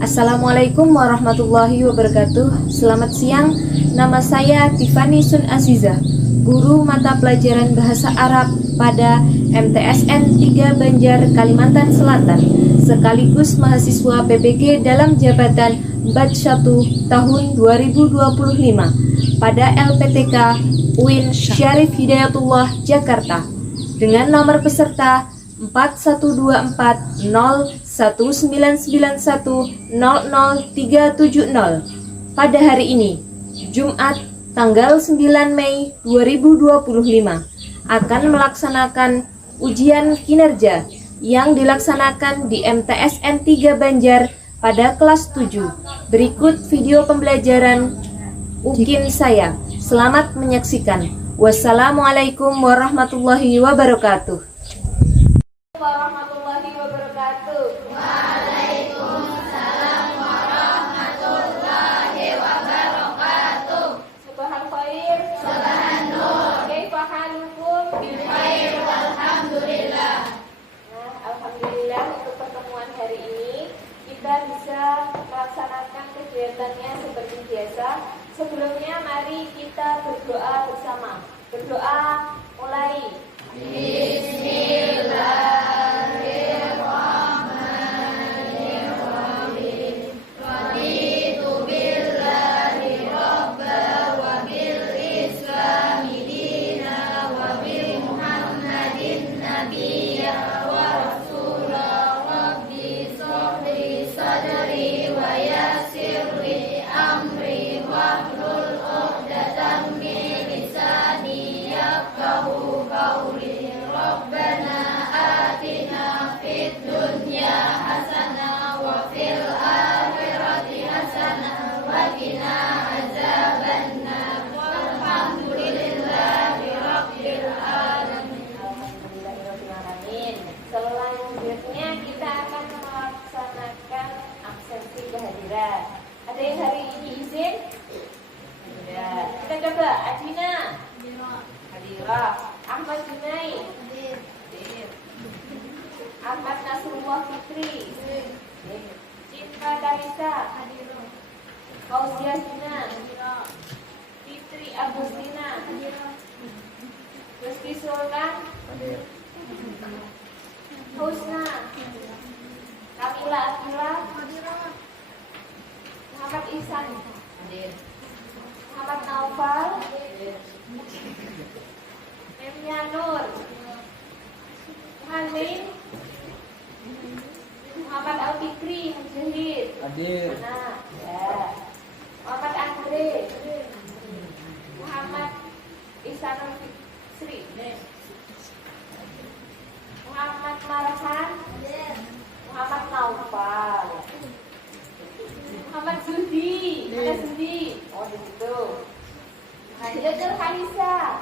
Assalamualaikum warahmatullahi wabarakatuh. Selamat siang, nama saya Tiffany Sun Azizah, guru mata pelajaran Bahasa Arab pada MTSN 3 Banjar, Kalimantan Selatan, sekaligus mahasiswa PBG dalam jabatan Batch 1 tahun 2025 pada LPTK UIN Syarif Hidayatullah Jakarta dengan nomor peserta 41201991000370 pada hari ini, Jumat tanggal 9 Mei 2025, akan melaksanakan ujian kinerja yang dilaksanakan di MTSN 3 Banjar pada kelas 7. Berikut video pembelajaran UKIN saya. Selamat menyaksikan. Wassalamualaikum warahmatullahi wabarakatuh. Warahmatullahi wabarakatuh. Waalaikumsalam warahmatullahi wabarakatuh. Subhan khair. Subhan nur. Kaifa halukum? Bikhair walhamdulillah. Nah, alhamdulillah untuk pertemuan hari ini kita bisa melaksanakan kegiatannya seperti biasa. Sebelumnya mari kita berdoa bersama. Berdoa mulai. Bismillahirrahmanirrahim. Raditu billahi rabba wa bil islami dina wa bi Muhammadin nabiyya wa rasula. Rabbi shrah sadri wa yassir li amri wahlul 'uqdatam min lisani yafqahu qawli. Rabbana atina fid dunya hasanah wa fil akhirati hasanah wa qina azabannar. Walhamdulillahi rabbil alamin. Alhamdulillahirrahmanirrahim. Selanjutnya kita akan melaksanakan absensi kehadiran. Ada yang hari ini izin? Ya. Kita coba. Adina, Hadirah. Ahmad Junai, Ahmad Nasrullah Fitri, Cinta Karisa, Fauzia Juna, Fitri Agustina, Rizky Sultan, Husna, Kamila Akila, Muhammad Ihsan, Muhammad Naufal, Emnya Nur, Muhammad Muhammad Al-Fikri Mujahid, Hadir. Mana? Ya. Muhammad Andre, Muhammad Ihsanul Fikri, Muhammad Marhan, Muhammad Naufal, Muhammad Zudi, mana Zudi? Oh di situ. Hajatul Halisa,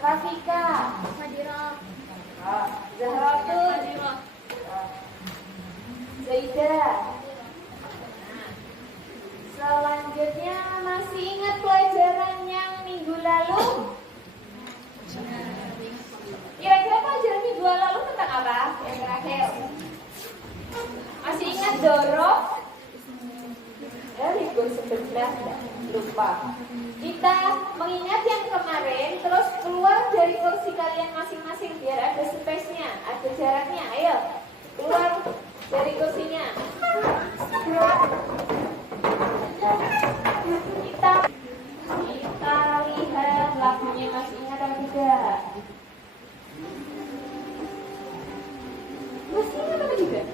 Rafika, Zahratul, Zaida. Selanjutnya masih ingat pelajaran yang minggu lalu? Kira-kira pelajaran minggu lalu tentang apa? Yang terakhir. Masih ingat Dorof? Dari gol 11 lupa. Kita mengingat yang kemarin, terus keluar dari kursi kalian masing-masing biar ada space-nya, ada jaraknya. Ayo, keluar dari kursinya. Kita lihat lagunya, masih ingat atau tidak? Masih ingat atau tidak?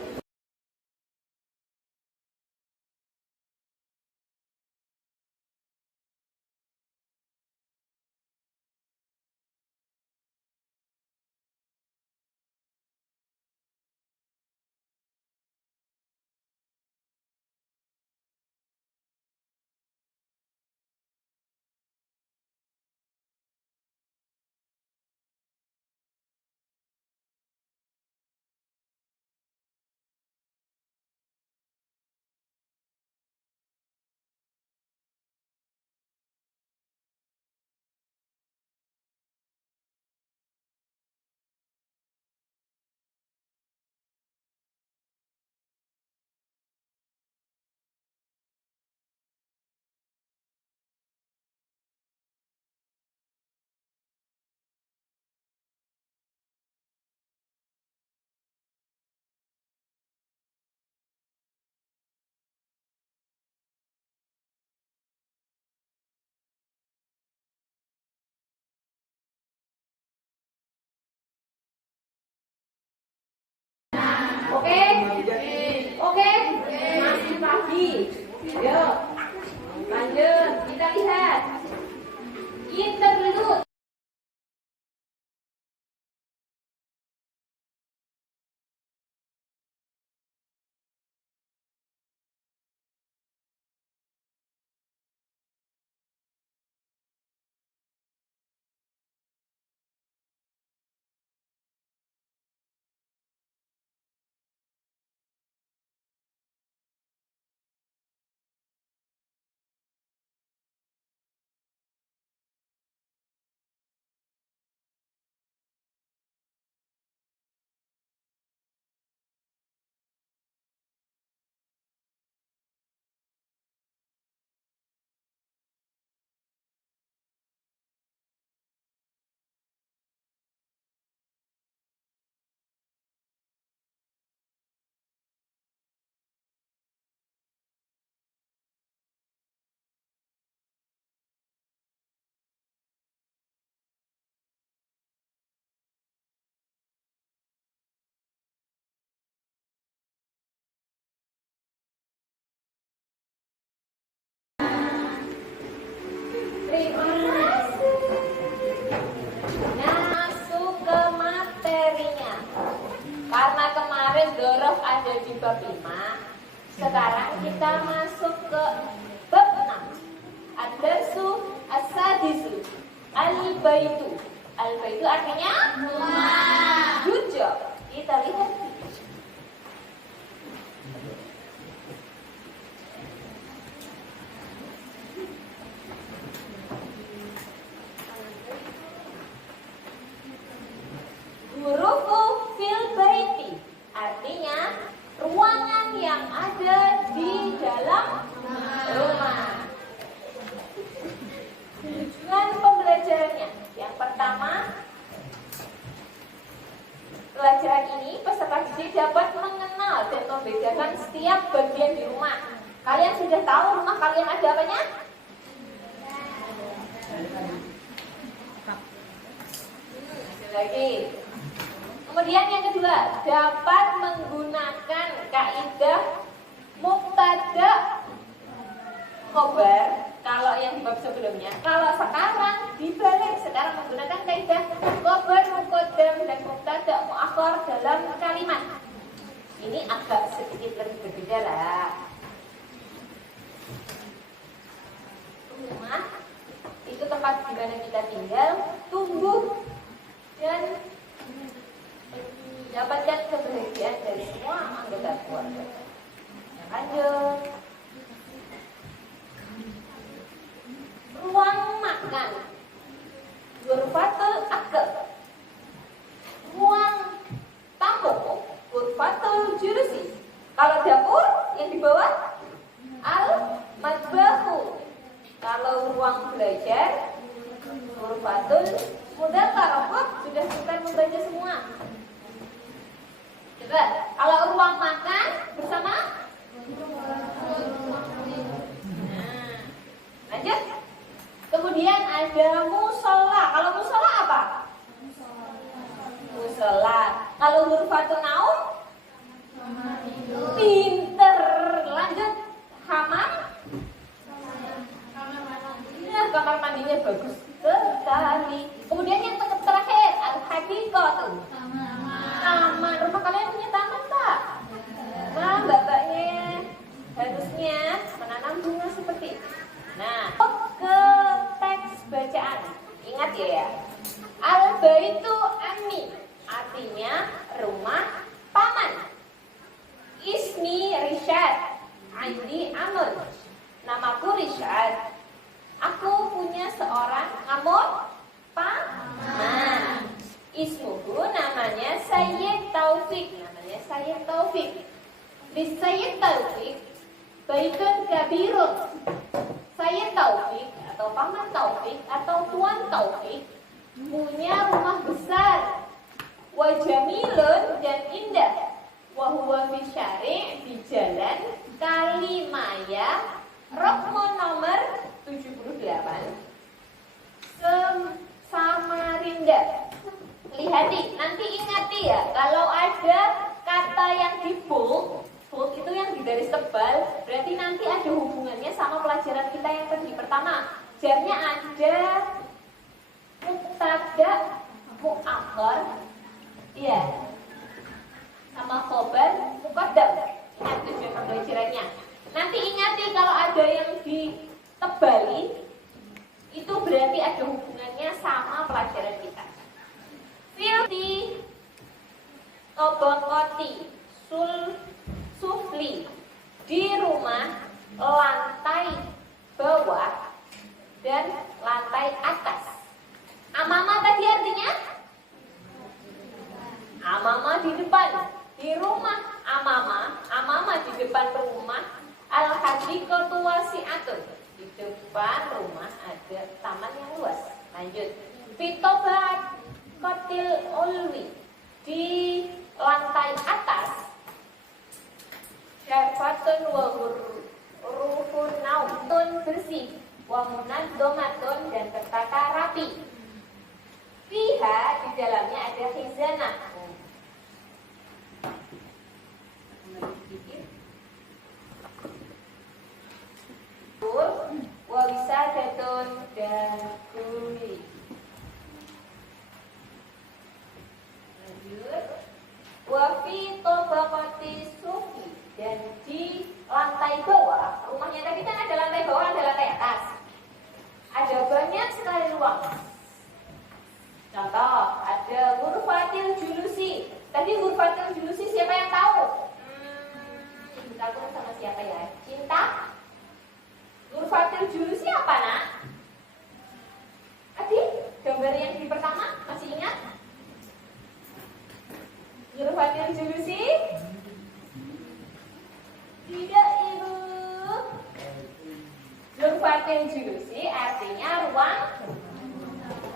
Yuk, lanjut. Kita lihat. Interlude. Terima kasih. Nah, masuk ke materinya. Karena kemarin Dorof ada di bab 5, sekarang kita masuk ke bab 6. Ad-darsu as-sadisu al-baitu. Al-baitu artinya rumah. Good job. Kita lihat. Hurufu fil baiti artinya ruangan yang ada di dalam rumah. Tujuan pembelajarannya. Yang pertama, pelajaran ini peserta didik dapat mengenal dan membedakan setiap bagian di rumah. Kalian sudah tahu rumah kalian ada apanya? Lagi. Kemudian yang kedua, dapat menggunakan kaidah mubtada khobar. Kalau yang di bab sebelumnya, kalau sekarang dibalik, sekarang menggunakan kaidah khobar muqaddam dan mubtada muakhar dalam kalimat. Ini agak sedikit lebih berbeda lah. Rumah itu tempat di mana kita tinggal, tumbuh dan dapatkan kebahagiaan dari semua anggota keluarga. Lanjut. Ruang makan. Ghurfatul akal. Ruang tamu. Ghurfatul julusi. Kalau dapur yang di bawah al-matbahu. Kalau ruang belajar ghurfatul mudzakarah. Sudah selesai membaca semua. Coba, kalau ruang makan bersama? Nah, lanjut. Kemudian ada musola. Kalau musola apa? Musola. Kalau ghurfatun naum? Pinter. Lanjut. Hamam? Nah, kamar mandinya bagus sekali. Kemudian yang terakhir, al-hadiqah tuh. Taman. Rumah kalian punya taman tak? Nah, mbak-mbaknya harusnya menanam bunga seperti ini. Nah, ke teks bacaan. Ingat ya. Al-baitu ammi artinya rumah paman. Ismi Rishad. Andi Amr. Namaku Rishad. Aku punya seorang Amr paman. Ismuhu namanya Sayyid Taufik. Namanya Sayyid Taufik. Di Sayyid Taufik baitun kabirun. Sayyid Taufik atau paman Taufik atau tuan Taufik punya rumah besar. Wa jamilun dan indah. Wa huwa fi syari' di jalan Kalimaya Rokmo nomor 78 Samarinda. Lihat nanti ingati ya, kalau ada kata yang di bold itu yang di garis tebal, berarti nanti ada hubungannya sama pelajaran kita yang tadi. Pertama, jamnya ada mubtada, muakhar, iya, sama khobar, muqaddam. Ingat tujuan pembelajarannya. Nanti ingati kalau ada yang ditebali, itu berarti ada hubungannya sama pelajaran kita. Filti, tobokoti, sufli, di rumah, lantai bawah dan lantai atas. Amama tadi artinya? Amama di depan, di rumah amama di depan rumah, al-hadiqatu wasi'atun, di depan rumah ada taman yang luas. Lanjut. Fitobat kotil ulwi, di lantai atas, syarfatun wa hurufun nautun, bersih, wa munaddomatun, dan tertata rapi. Fiha, di dalamnya ada khizanah, wa wisadatun, dan kuli. Lanjut. Wa fi tabaqati sufi, dan di lantai bawah, rumahnya tadi kan ada lantai bawah, ada lantai atas. Ada banyak sekali ruang. Contoh, ada ghurfatil julusi. Tadi ghurfatil julusi siapa yang tahu? Ibu takut sama siapa ya? Cinta? Ghurfatil julusi apa, Nak? Tadi gambar yang di pertama masih ingat? Ghurfatil julusi? Tidak, Ibu. Ghurfatil julusi artinya ruang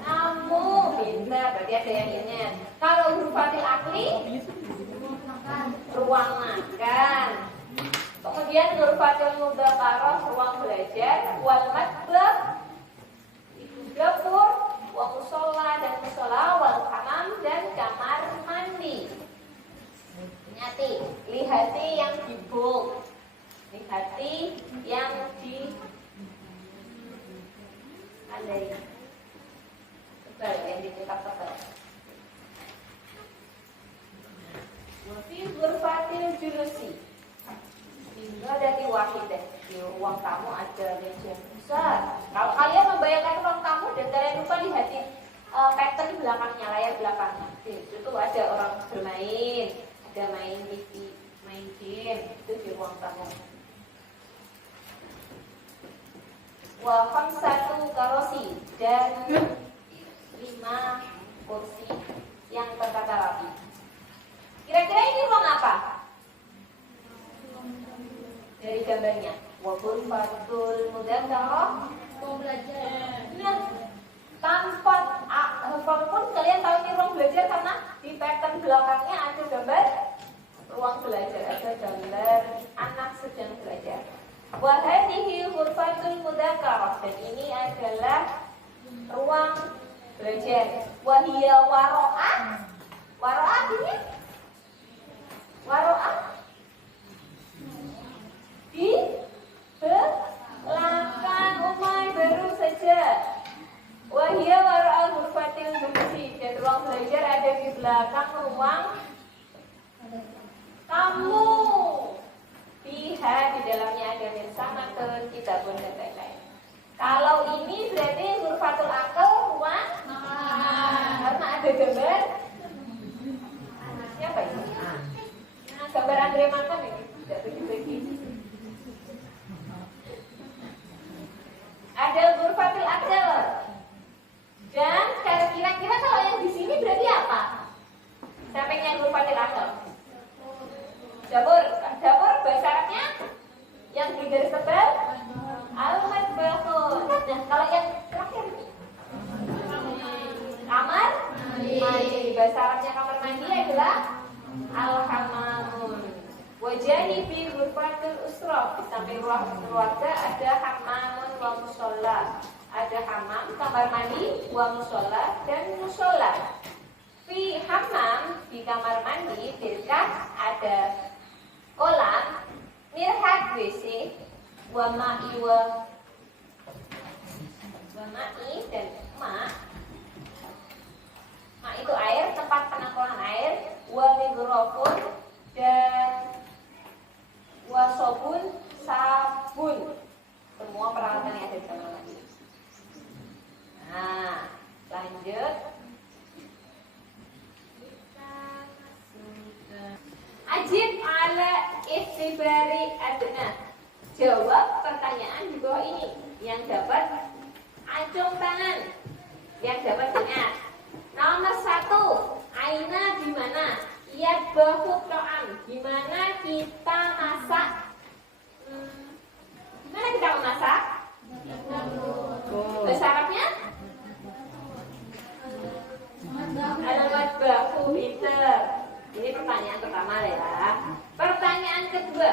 tamu. Pintar, berarti ada yang ingat. Kalau ghurfatil akli, ruang makan. Kemudian ghurfatil mudzakarah, ruang belajar. Wal matbah, itu dapur. Wa musola, dan musola. Wal hamam, dan kamar mandi. Ingati, lihati yang di bold, lihati yang di andai tebal, yang dicetak tebal. Wafi ghurfatil julusi, hingga dari wahidah, di ruang tamu ada meja besar. Kalau kalian membayangkan ruang tamu dan kalian lupa lihat pattern belakangnya, layar belakangnya, itu ada orang bermain, ada main TV, main game, itu di ruang tamu. Wa khamsatu karosi, dan 5 kursi yang tertata rapi. Kira-kira ini ruang apa? Dari gambarnya, wa ghurfatul mudzakarah, ruang belajar. Nah, tanpa hafal pun kalian tahu ini ruang belajar karena di pattern belakangnya ada gambar ruang belajar, ada gambar anak sedang belajar. Wa hadhihi ghurfatul mudzakarah, dan ini adalah ruang belajar. Wa hiya waro'ah, waro'ah ini, waro'ah di belakang Umay baru saja. Wahia waro'ah ghurfatil julusi, dan ruang belajar ada di belakang ruang tamu. Fiha, di dalamnya ada mirsamatun, kitabun, dan lain-lain. Kalau ini berarti ghurfatul akal, ruang karena ada gambar siapa ini? Nah, gambar Andre makan ini, tidak bagi-bagi. Ada ghurfatil akal. Dan kira-kira kalau yang di sini berarti apa? Sampingnya ghurfatil akal. Dapur, dapur bahasa Arabnya yang di garis tebal al-matbahun. Nah, kalau yang terakhir ini kamar mandi. Bahasa Arabnya kamar mandi adalah al-hamamun. Wajani fi ghurfatil usra, di samping ruang keluarga ada hamamun wa musola. Ada hamam, kamar mandi, wa musola, dan musola. Fi hamam, di kamar mandi, tilka ada kolam, fil hadisi wa ma'i dan ma itu air, tempat penangkalan air, wa migrofun dan wasobun sabun, semua peralatan yang ada di kamar mandi. Nah, lanjut. Ajib ala ikhtibari adna. Jawab pertanyaan di bawah ini yang dapat acung tangan, yang dapat ingat. Nomor 1, aina di mana? Iyad bahu to'am, di mana kita masak? Gimana kita memasak? Bahasa Arabnya? Alamat bahu pinter. Ini pertanyaan pertama ya. Pertanyaan kedua,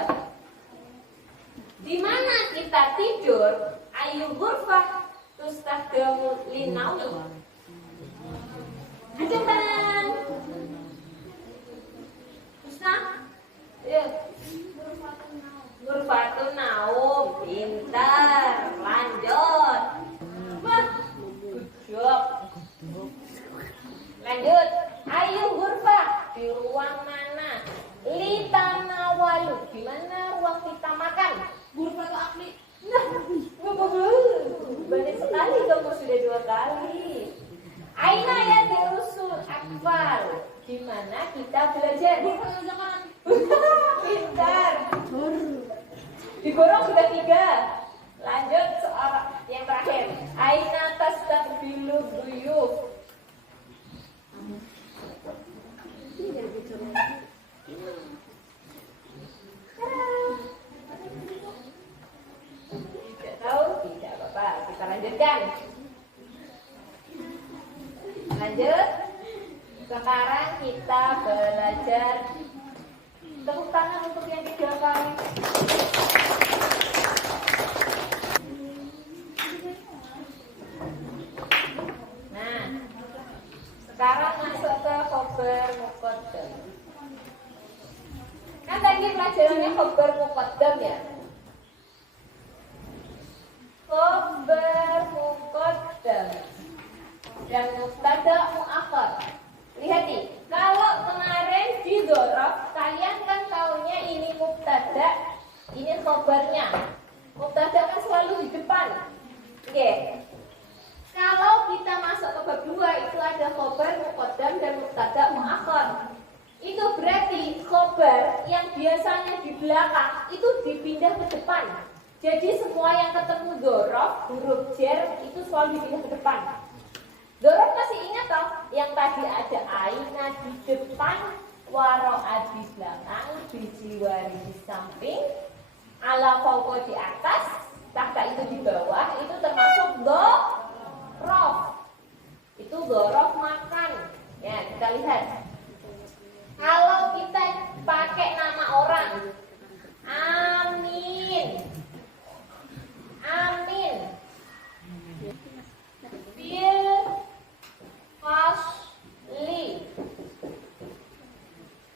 di mana kita tidur? Ayu ghurfah tustakhdamu linaumi. Acung tangan. Ustaz, Ghurfatun naum, pintar. Lanjut. Wah, good job. Lanjut. Ayu ghurfah, di ruang mana? Litanawalu, di mana ruang kita makan? Ghurfatu akli. Nah, banyak sekali kamu sudah 2 kali. Aina ya dirusul akbar, di mana kita belajar? Ghurfatu zaman. Pintar. Digorong sudah 3. Lanjut soal yang terakhir. Aina tastaqbilu duyuf. Tidak tahu? Tidak apa-apa. Kita lanjutkan. Lanjut. Sekarang kita belajar. Tepuk tangan untuk yang 3 kali. Nah, sekarang masuk ke khobar muqaddam. Kan tadi pelajarannya khobar muqaddam ya. Khobar muqaddam dan mubtada muakhar. Lihat nih, kalau kemarin di dzaraf kalian kan taunya ini mubtada, ini khobarnya. Mubtada kan selalu di depan. Oke. Kalau kita masuk ke bab 2 itu ada khobar muqaddam dan mubtada muakhar. Itu berarti khobar yang biasanya di belakang itu dipindah ke depan. Jadi semua yang ketemu dzaraf, huruf jar itu selalu dipindah ke depan. Dzaraf masih ingat toh? Yang tadi ada aina di depan, waro'a di belakang, bijiwari di samping, ala fauqa di atas, tahta itu di bawah, itu termasuk dzaraf. Itu dzaraf makan. Ya, kita lihat. Kalau kita pakai nama orang, Amin. Amin. Bil fasli.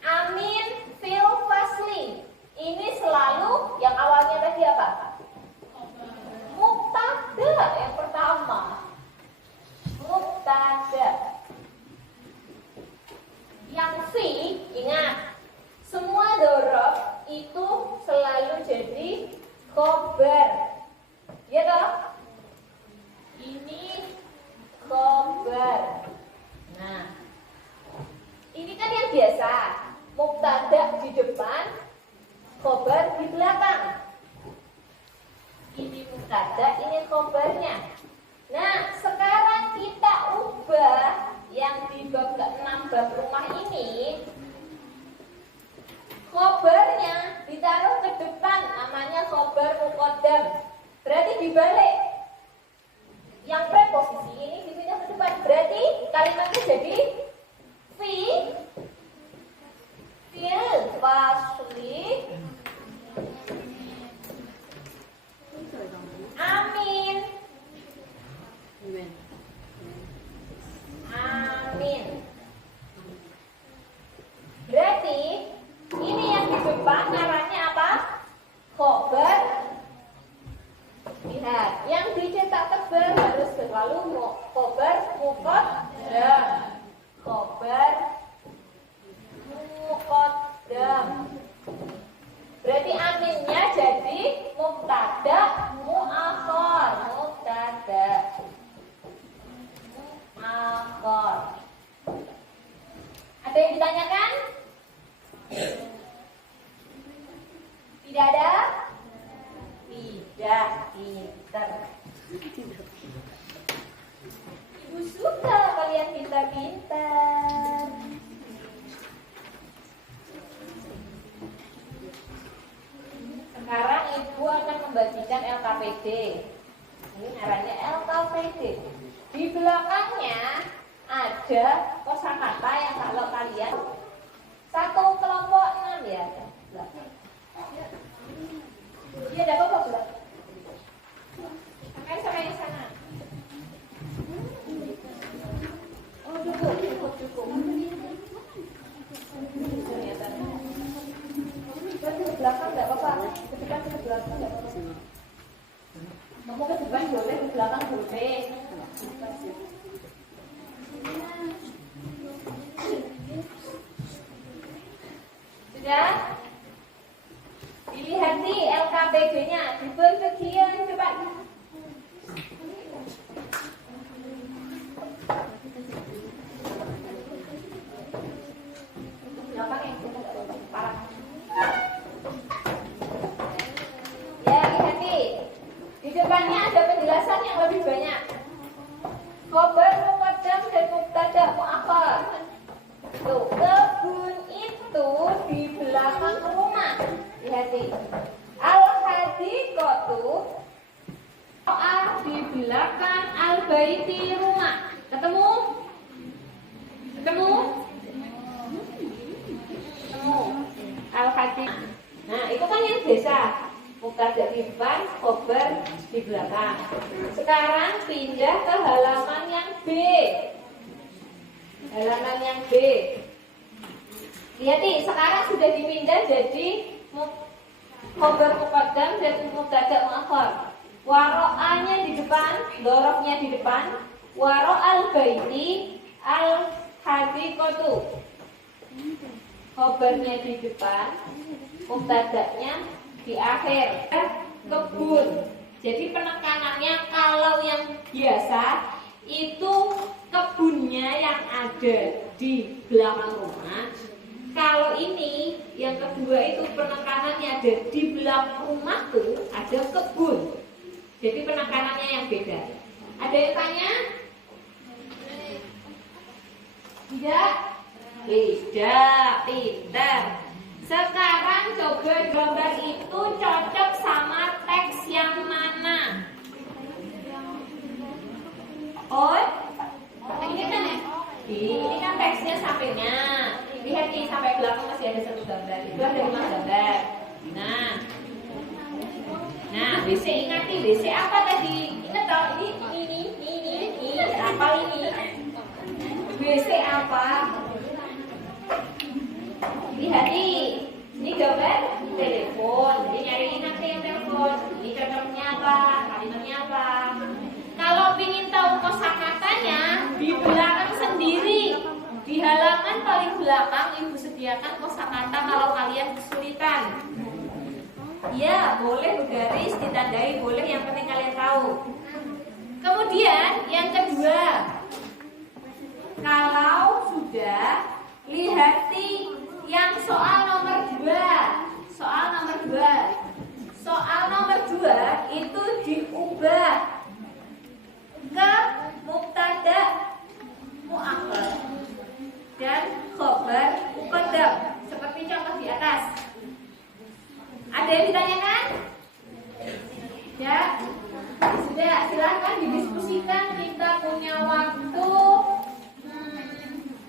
Amin fil fasli. Ini selalu yang awalnya tadi apa? Mubtada yang pertama. Mubtada. Yang fi, ingat, semua dzaraf itu selalu jadi khobar. Ya toh? Ini khobar. Nah, ini kan yang biasa, mubtada di depan, khobar di belakang. Ini mubtada, ini khobarnya. Nah, sekarang kita ubah yang di bab ke-6 bab rumah ini, khobarnya ditaruh ke depan, namanya khobar muqaddam. Berarti dibalik. Yang preposisi ini dipindah ke depan. Berarti kalimatnya jadi fi fil fasli amin. Amin. Berarti ini yang di depan arahnya apa? Lalu khobar muqaddam. Khobar muqaddam. Berarti aminnya jadi mubtada muakhar. Mubtada muakhar. Ada yang ditanyakan? Tidak ada? Tidak, pintar. Ibu suka kalian pintar-pintar. Sekarang ibu akan membagikan LKPD. Ini namanya LKPD. Di belakangnya ada kosakata yang kalau kalian satu kelompok 6 ya. Iya, ada apa belum? Sampai ke sana. Oh, cukup. Ke belakang nggak apa-apa. Ketika ke belakang nggak apa-apa. Kamu ke depan boleh, ke belakang boleh. Sudah? Dilihat nih LKPD-nya, diberi bagian cepat. Belakang yang parah. Ya, lihat nih. Di depannya ada penjelasan yang lebih banyak. Khobar muqaddam dan mubtada muakhar. Tuh, kebun itu di belakang rumah. Lihat nih. Al-hadiqatu di belakang al-baiti rumah. Ketemu? Al-hadiq. Nah, itu kan yang desa. Mubtada di depan, khobar di belakang. Sekarang pindah ke halaman yang B. Lihat nih, sekarang sudah dipindah jadi khobar muqaddam dan mubtada muakhar. Waro'anya di depan, dorofnya di depan. Waro'al baiti al-hadiqatu. Khobarnya di depan, mubtadanya di akhir. Kebun. Jadi penekanannya kalau yang biasa itu kebunnya yang ada di belakang rumah. Kalau ini yang kedua itu penekanannya ada di belakang rumah tuh ada kebun. Jadi penekanannya yang beda. Ada yang tanya? Tidak? Tidak, pintar. Sekarang coba gambar itu cocok sama teks yang mana? Oh, ini kan ya? Ini kan teksnya sampingnya. Lihat nih, sampai belakang masih ada satu gambar. Itu ada 5 gambar. Nah, WC, ingat nih, WC apa tadi? Ingat tau, ini apa ini? WC apa? Lihat nih, ini gambar telepon. Jadi nyariin nanti yang telepon. Ini cocoknya apa? Kalimatnya apa? Kalau ingin tahu kosakatanya, di belakang sendiri. Di halaman paling belakang ibu sediakan kosakata kalau kalian kesulitan. Ya, boleh bergaris, ditandai, boleh, yang penting kalian tahu. Kemudian yang kedua, kalau sudah lihat yang soal nomor 2. Soal nomor 2 itu diubah ke mubtada muakhar dan khobar muqaddam seperti contoh di atas. Ada yang ditanyakan? Ya, sudah, silakan didiskusikan. Kita punya waktu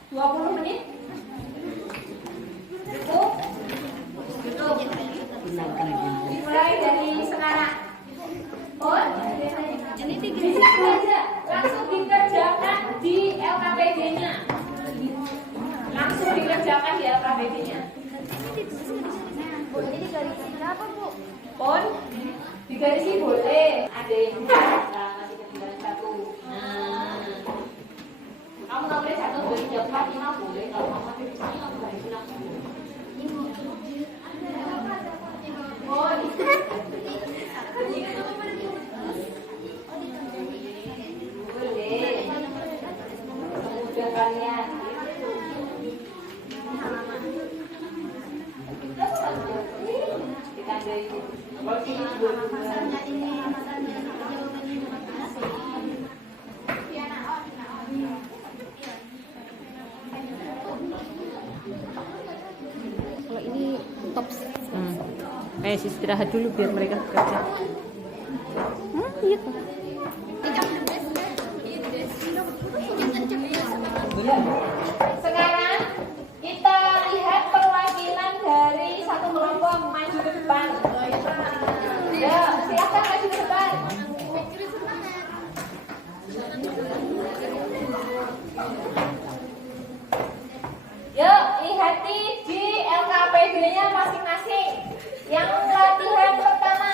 20 menit. Cukup? Dimulai dari sekarang. Ini aja. Langsung dikerjakan di LKPD-nya. Ini digarisi berapa, Bu? Digarisi boleh. Ada yang masih ketinggalan 1. Nah, Fatima boleh, kalau mama di sana nggak boleh bilang boleh. Oh, boleh. Udah kalian. Ditandai. Kalau sini Kalau ini top. Istirahat dulu biar mereka kerja. Iya tuh. Sekarang kita lihat perwakilan dari satu kelompok maju ke depan. Ya, silakan maju ke depan. Yuk, lihati di LKPD-nya masing-masing. Yang latihan pertama.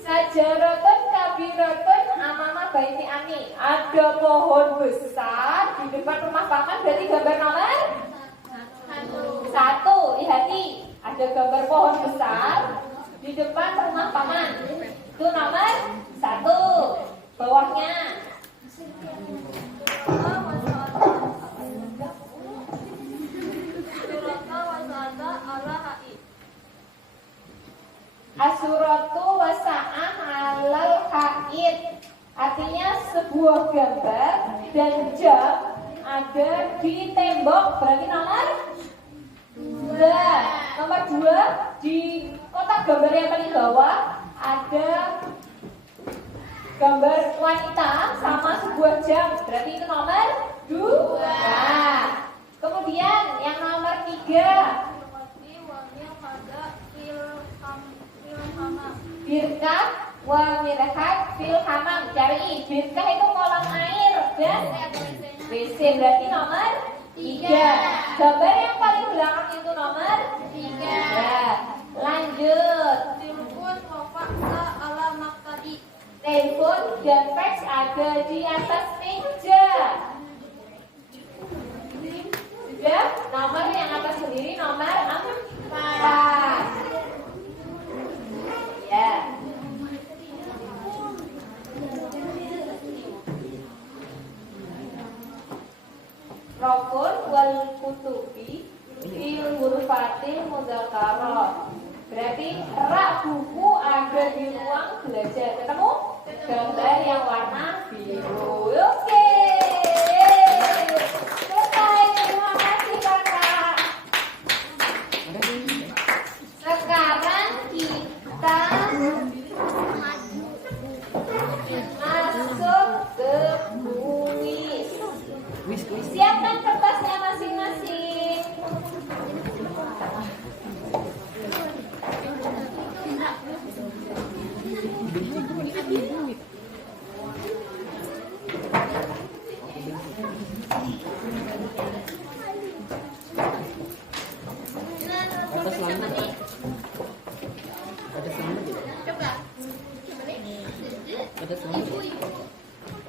Sajaratun kabiratun amama baiti ani. Ada pohon besar di depan rumah paman. Berarti gambar nomor satu. Lihati, ada gambar pohon besar di depan rumah paman. Itu nomor satu. Bawahnya asuratu wasa'ah alal haid. Artinya sebuah gambar dan jam ada di tembok. Berarti nomor 2. Nomor 2, di kotak gambar yang paling bawah ada gambar wanita sama sebuah jam. Berarti itu nomor 2. Kemudian yang nomor 3, birkah wa mirhat fil hamam. Cari birkah itu kolam air dan WC. Berarti nomor 3. Gambar yang paling belakang itu nomor 3. Ya, lanjut. Telepon dan fax ada di atas meja. Sudah, nomor yang atas sendiri nomor 4. Ya. Rokun wal kutubi fil ghurfatil mudzakarah. Berarti rak buku ada di ruang belajar. Ketemu gambar yang warna biru. Oke. Selesai. Terima kasih kakak. Sekarang kita masuk ke kuis. Siapkan kertasnya masing-masing.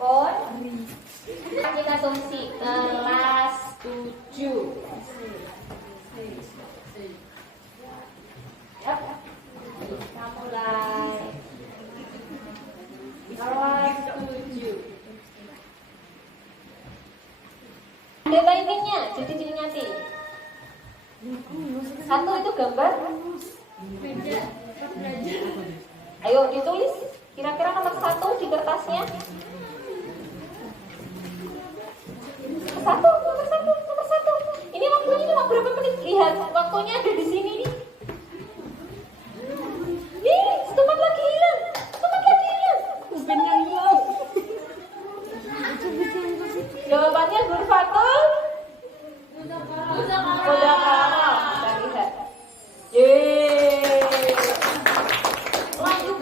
On. Kita tungsi kelas 7. Yap. Kita mulai. Kelas 7. Ada baiknya, jadi diingati. 1 itu gambar. Ayo ditulis. Kira-kira nomor 1 di kertasnya. Nomor satu. Ini waktunya cuma berapa menit? Lihat, waktunya ada di sini nih. Nih, setempat lagi hilang. Bukannya hilang. Jawabannya ghurfatul mudzakarah. Kita lihat. Yeay. Lanjut.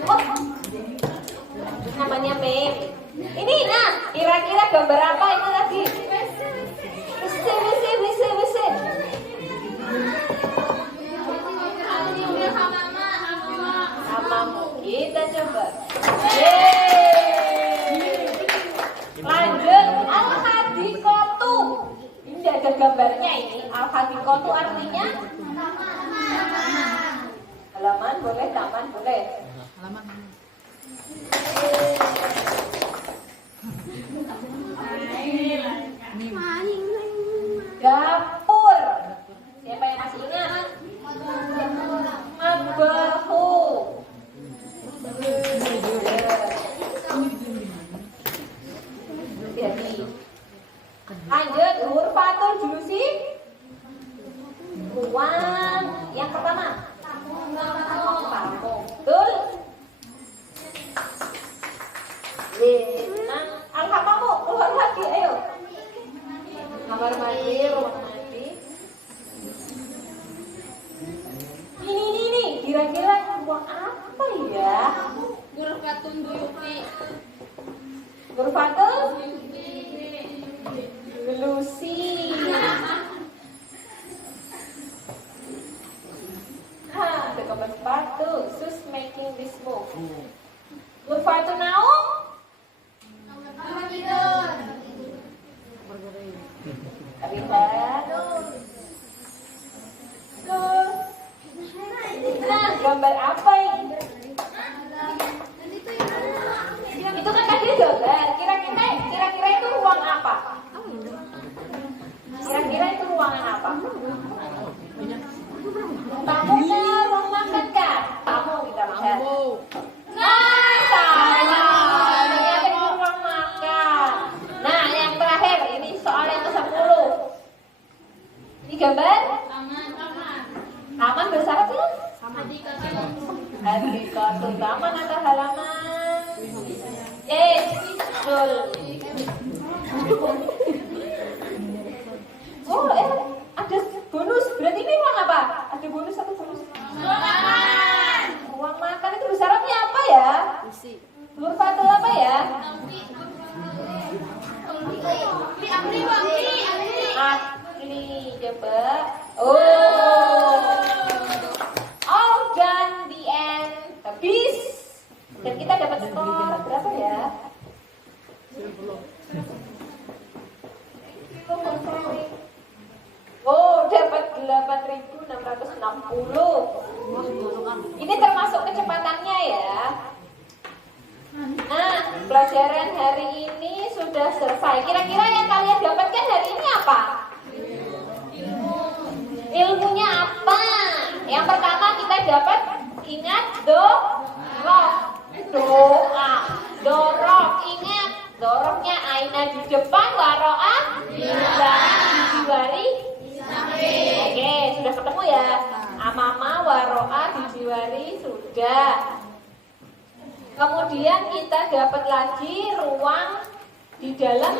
Namanya meme. Ini, nah, kira-kira gambar apa itu tadi? WC. Hadikoh itu artinya halaman boleh, taman boleh. Dapur. Siapa yang masih ingat? Matbahu. Jadi lanjut hurfatul julusi. Ruang yang pertama. Tamu. Betul. Nah, alhamamu keluar lagi, ayo. Kamar mandi, ruang mandi. Ini, kira-kira ruang apa ya? Ghurfatun duyufi. Ghurfatul Lucy. The keempat sepatu. Sus making this move. Ghurfatun naum. Lihat. Nah, gambar apa ini? Itu kan tadi gambar. Kira-kira itu ruang apa? Kira-kira itu ruangan apa? Tamu kah? Ruang makan kah? Tamu kita lihat. Nah, salah. Ternyata itu ruang makan. Nah, yang terakhir ini soal yang ke-10. Ini gambar? Taman bersyarat ya? Hadikoh taman atau halaman? Betul. Oh, ada bonus. Berarti ini ruang apa? Ada bonus atau bonus? Ruang makan itu bersyaratnya apa ya? Ghurfatul apa ya? Akli, coba. Dan the end habis. Dan kita dapat skor berapa ya? 10%. Dapat 8.660. Ini termasuk kecepatannya ya. Nah, pelajaran hari ini sudah selesai. Kira-kira yang kalian dapatkan hari ini apa? Ilmunya apa? Yang pertama kita dapat ingat doa. Dorok, ingat doroknya aina di depan, waroa di belakang, dijiwari. Oke, sudah ketemu ya. Amama, waroa, dijiwari sudah. Kemudian kita dapat lagi ruang di dalam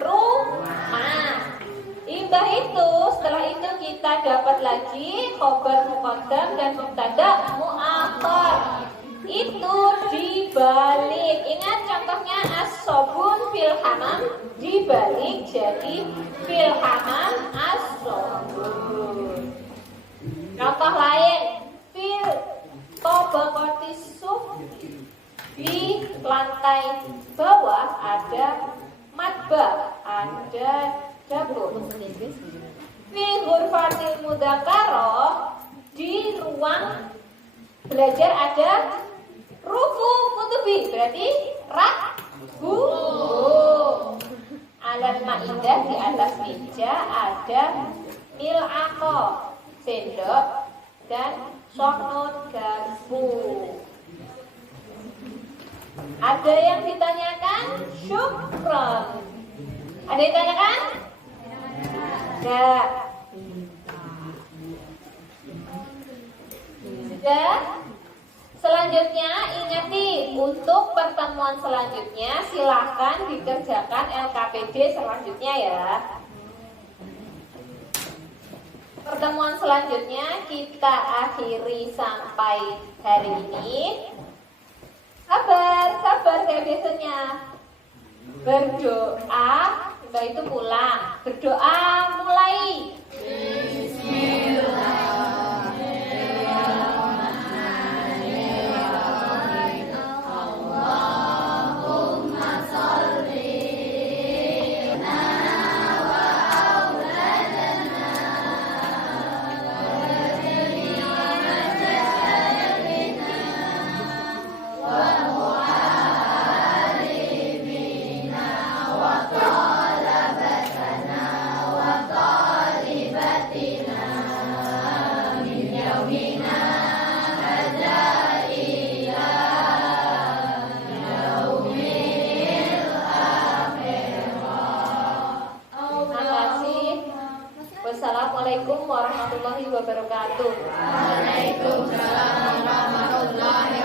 rumah. Imbah itu, setelah itu kita dapat lagi khobar muqaddam dan mubtada muakhar. Itu dibalik. Ingat contohnya as-sobun fil hamam dibalik jadi fil hamam as-sobun. Contoh lain, fil tabaqatis sufli. Di lantai bawah ada matbah, ada dapur. Fi ghurfatil mudzakarah, di ruang belajar ada rufu kutubi, berarti rakbu. Alal maidah, di atas meja ada mil'aqah, sendok dan soknut garpu. Ada yang ditanyakan? Syukron. Ada yang ditanyakan? Enggak. Sudah. Selanjutnya ingati, untuk pertemuan selanjutnya silahkan dikerjakan LKPD selanjutnya ya. Pertemuan selanjutnya kita akhiri sampai hari ini. Sabar kayak biasanya. Berdoa, setelah itu pulang. Berdoa mulai. Assalamualaikum warahmatullahi wabarakatuh. Waalaikumsalam warahmatullahi